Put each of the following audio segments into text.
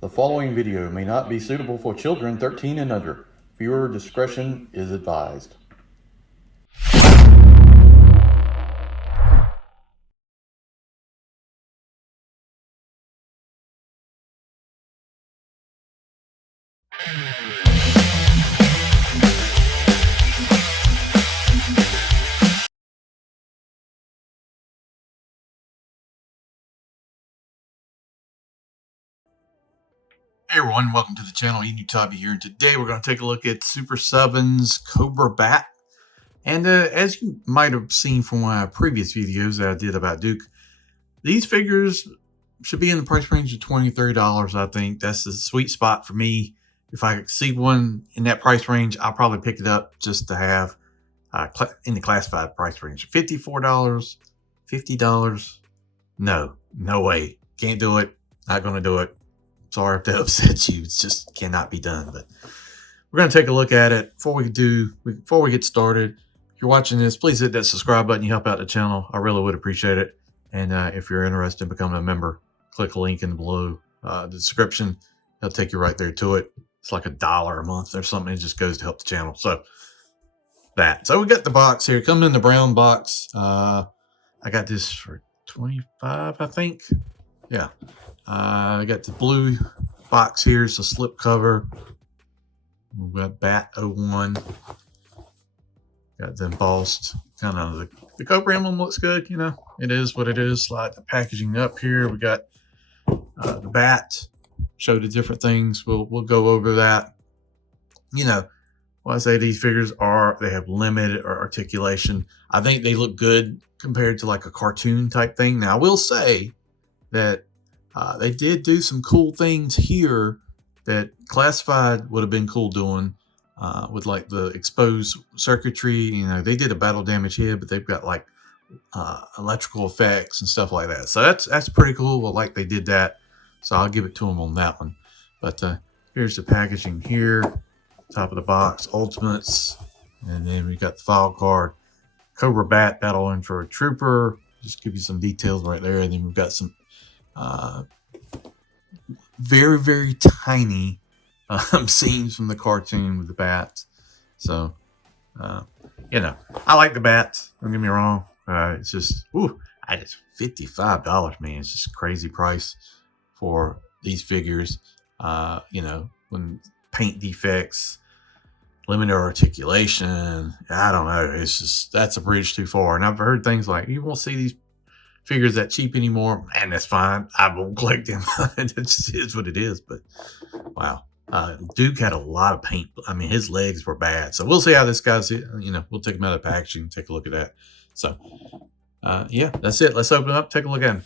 The following video may not be suitable for children 13 and under. Viewer discretion is advised. Hey everyone, welcome to the channel. Enewtabie here, and today we're going to take a look at Super 7's Cobra Bat. And as you might have seen from one of my previous videos that I did about Duke, these figures should be in the price range of $20 to $30. I think that's the sweet spot for me. If I see one in that price range, I'll probably pick it up just to have in the classified price range. $54, $50, no way. Can't do it, not going to do it. Sorry if that upsets you. It just cannot be done. But we're going to take a look at it. Before we get started, if you're watching this, please hit that subscribe button. You help out the channel. I really would appreciate it. And if you're interested in becoming a member, click a link in below the description. It'll take you right there to it. It's like $1 a month or something. It just goes to help the channel. So we got the box here. Coming in the brown box. I got this for $25, I think. Yeah. I got the blue box here. It's a slip cover. We've got BAT 01. Got the embossed kind of the Cobra emblem looks good. You know, it is what it is. Slide the packaging up here. We got the BAT. Show the different things. We'll go over that. You know, when I say these figures they have limited articulation. I think they look good compared to like a cartoon type thing. Now I will say that they did do some cool things here that classified would have been cool doing with like the exposed circuitry. You know, they did a battle damage here, but they've got like electrical effects and stuff like that. So that's pretty cool. I like they did that. So I'll give it to them on that one. But here's the packaging here, top of the box, Ultimates, and then we got the file card, Cobra Bat, Battle Intro Trooper. Just give you some details right there. And then we've got some very tiny scenes from the cartoon with the bat. So you know, I like the bat, don't get me wrong. It's just $55, man. It's just a crazy price for these figures. You know, when paint defects, limited articulation, I don't know, it's just, that's a bridge too far. And I've heard things like, you won't see these figures that cheap anymore, and that's fine. I won't collect them. It just is what it is. But wow, Duke had a lot of paint. I mean, his legs were bad. So we'll see how this guy's. You know, we'll take him out of the packaging, take a look at that. So yeah, that's it. Let's open it up, take a look at him.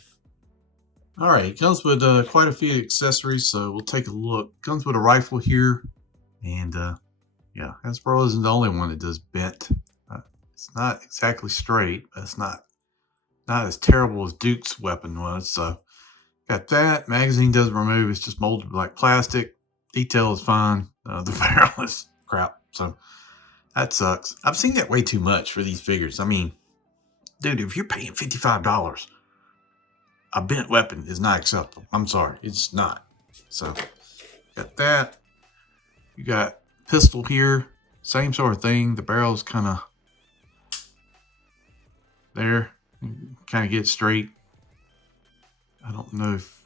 All right, it comes with quite a few accessories, so we'll take a look. Comes with a rifle here, and yeah, Hasbro isn't the only one that does bent. It's not exactly straight, but it's not as terrible as Duke's weapon was. So got that. Magazine doesn't remove. It's just molded like plastic. Detail is fine. The barrel is crap. So that sucks. I've seen that way too much for these figures. I mean, dude, if you're paying $55, a bent weapon is not acceptable. I'm sorry. It's not. So got that. You got pistol here. Same sort of thing. The barrel's kind of there. Kind of get straight. I don't know if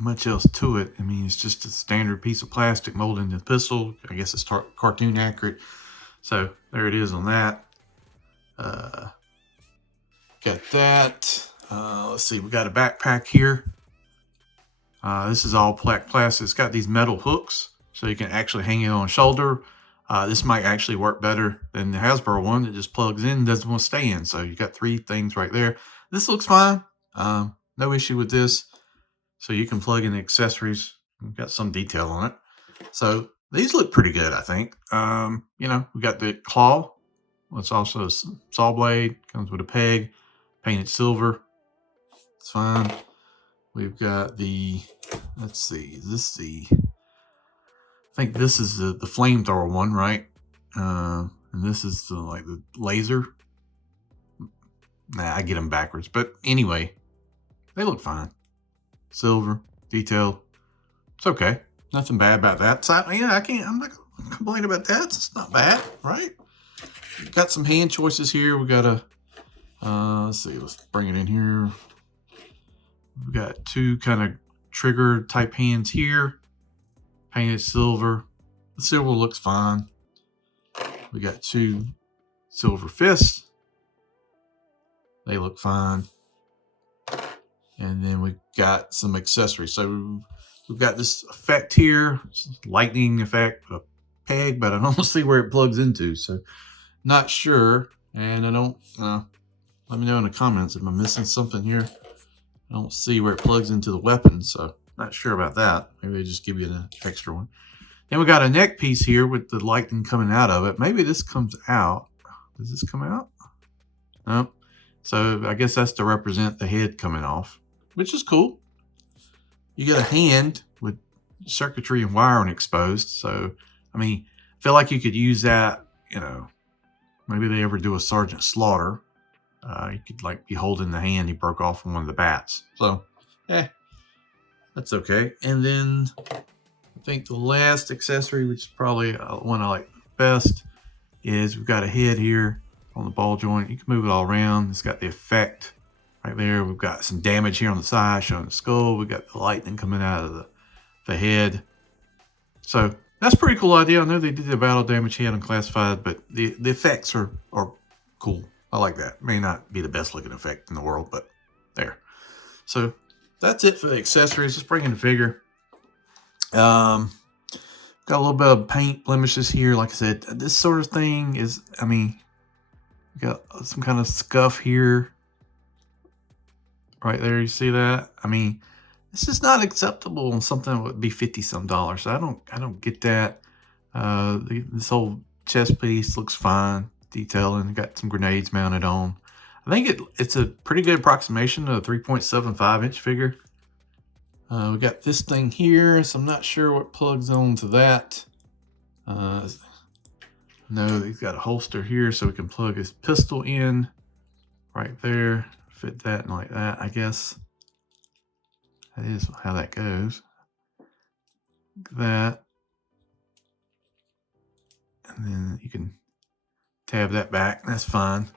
much else to it. I mean, it's just a standard piece of plastic molded into the pistol. I guess it's cartoon accurate. So there it is on that. Got that. Let's see, we got a backpack here. This is all plastic. It's got these metal hooks, so you can actually hang it on a shoulder. This might actually work better than the Hasbro one that just plugs in and doesn't want to stay in. So you got 3 things right there. This looks fine. No issue with this. So you can plug in the accessories. We've got some detail on it. So these look pretty good, I think. You know, we got the claw. It's also a saw blade. Comes with a peg. Painted silver. It's fine. We've got the, let's see, I think this is the flamethrower one, right? And this is like the laser. Nah, I get them backwards. But anyway, they look fine. Silver, detailed. It's okay. Nothing bad about that. So, yeah, I'm not gonna complain about that. It's not bad, right? We've got some hand choices here. We got a, let's see, let's bring it in here. We've got two kind of trigger type hands here. Painted silver. The silver looks fine. We got two silver fists. They look fine. And then we've got some accessories. So we've got this effect here, lightning effect, a peg, but I don't see where it plugs into. So not sure. And I don't, let me know in the comments if I'm missing something here. I don't see where it plugs into the weapon, so not sure about that. Maybe they just give you an extra one. Then we got a neck piece here with the lightning coming out of it. Maybe this comes out. Does this come out? No. So I guess that's to represent the head coming off, which is cool. You get a hand with circuitry and wiring exposed. So, I mean, I feel like you could use that, you know, maybe they ever do a Sergeant Slaughter. You could like be holding the hand he broke off from one of the bats. So, that's okay. And then I think the last accessory, which is probably one I like best, is we've got a head here on the ball joint. You can move it all around. It's got the effect right there. We've got some damage here on the side showing the skull. We've got the lightning coming out of the head. So that's a pretty cool idea. I know they did the battle damage head unclassified, but the effects are cool. I like that. May not be the best looking effect in the world, but there. So that's it for the accessories. Let's bring in the figure. Got a little bit of paint blemishes here. Like I said, this sort of thing is, I mean, got some kind of scuff here. Right there, you see that? I mean, this is not acceptable on something that would be $50-some. So I don't get that. This whole chest piece looks fine. Detailing, got some grenades mounted on. I think it's a pretty good approximation of a 3.75 inch figure. We got this thing here, so I'm not sure what plugs on to that. No, he's got a holster here, so we can plug his pistol in right there. Fit that and like that, I guess. That is how that goes. Like that. And then you can tab that back. That's fine.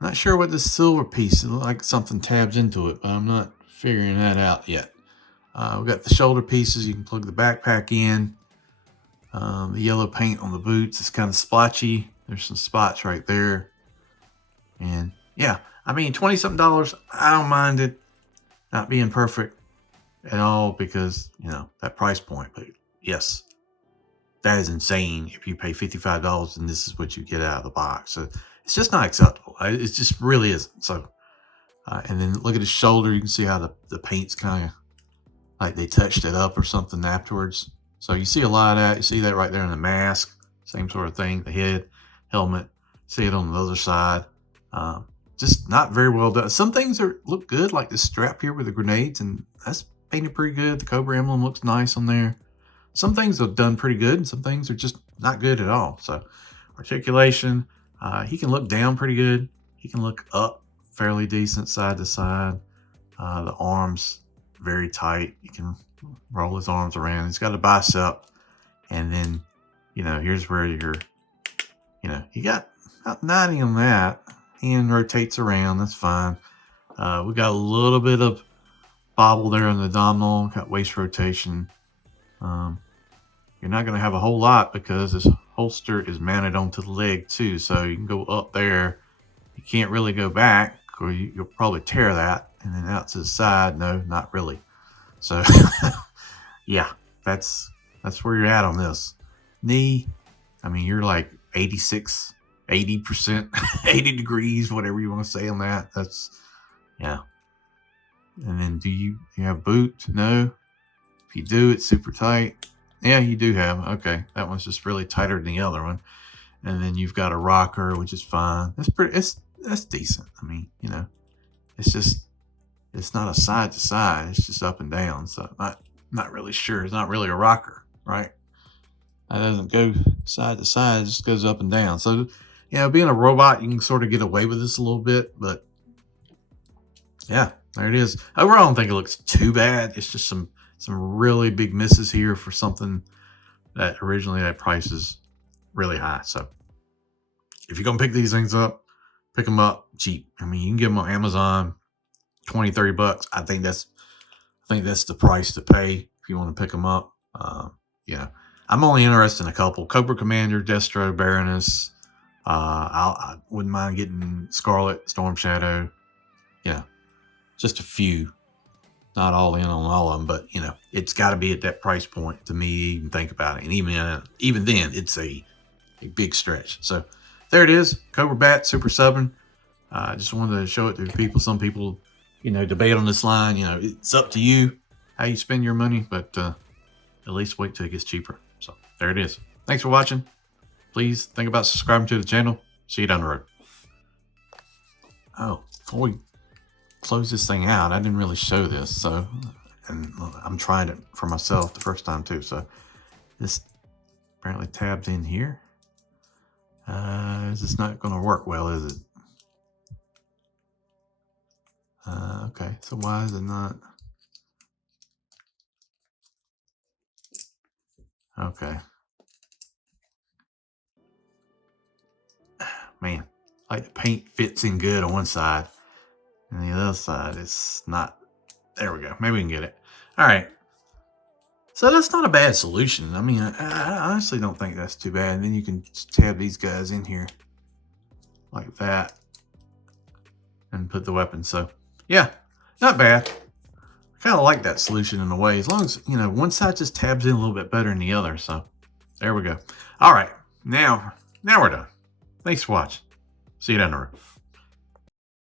Not sure what this silver piece, it looks like something tabs into it, but I'm not figuring that out yet. We've got the shoulder pieces. You can plug the backpack in. The yellow paint on the boots is kind of splotchy. There's some spots right there. And yeah, I mean, $20-something, I don't mind it not being perfect at all because, you know, that price point. But yes, that is insane if you pay $55 and this is what you get out of the box. So it's just not acceptable. It just really isn't. So, and then look at his shoulder. You can see how the paint's kind of like they touched it up or something afterwards. So you see a lot of that. You see that right there in the mask. Same sort of thing. The head, helmet. See it on the other side. Just not very well done. Some things look good, like this strap here with the grenades, and that's painted pretty good. The Cobra emblem looks nice on there. Some things are done pretty good, and some things are just not good at all. So articulation, he can look down pretty good. He can look up fairly decent side to side. The arms, very tight. You can roll his arms around. He's got a bicep. And then, you know, here's where you got about 90 on that. Hand rotates around. That's fine. We got a little bit of bobble there on the abdominal. Got waist rotation. You're not going to have a whole lot because this holster is mounted onto the leg too. So you can go up there. You can't really go back or you'll probably tear that. And then out to the side. No, not really. So yeah, that's where you're at on this. Knee, I mean, you're like 86, 80%, 80 degrees, whatever you want to say on that. That's, yeah. And then do you have boot? No. If you do, it's super tight. Yeah, you do have. Okay, that one's just really tighter than the other one. And then you've got a rocker, which is fine. That's decent. I mean, you know, it's not a side to side. It's just up and down. So I'm not really sure. It's not really a rocker, right? That doesn't go side to side. It just goes up and down. So, you know, being a robot, you can sort of get away with this a little bit. But yeah, there it is. Overall, I don't think it looks too bad. It's just some really big misses here for something that originally that price is really high. So if you're gonna pick these things up, pick them up cheap. I mean, you can get them on Amazon, 20, 30 bucks. I think that's the price to pay if you want to pick them up. Yeah, I'm only interested in a couple: Cobra Commander, Destro, Baroness. I wouldn't mind getting Scarlet, Storm Shadow. Yeah, just a few. Not all in on all of them, but you know, it's got to be at that price point to me even think about it. And even then, it's a big stretch. So there it is, Cobra B.A.T Super 7. I just wanted to show it to people. Some people, you know, debate on this line. You know, it's up to you how you spend your money, but at least wait till it gets cheaper. So there it is. Thanks for watching. Please think about subscribing to the channel. See you down the road. Oh, before we close this thing out, I didn't really show this, so, and I'm trying it for myself the first time too. So this apparently tabbed in here. Is this not going to work well, is it? Okay, so why is it not? Okay. Man, like the paint fits in good on one side, and the other side is not. There we go. Maybe we can get it. All right. So that's not a bad solution. I mean, I honestly don't think that's too bad. And then you can just tab these guys in here like that and put the weapon. So yeah, not bad. I kind of like that solution in a way, as long as, you know, one side just tabs in a little bit better than the other. So there we go. All right. Now we're done. Thanks for watching. See you down the road.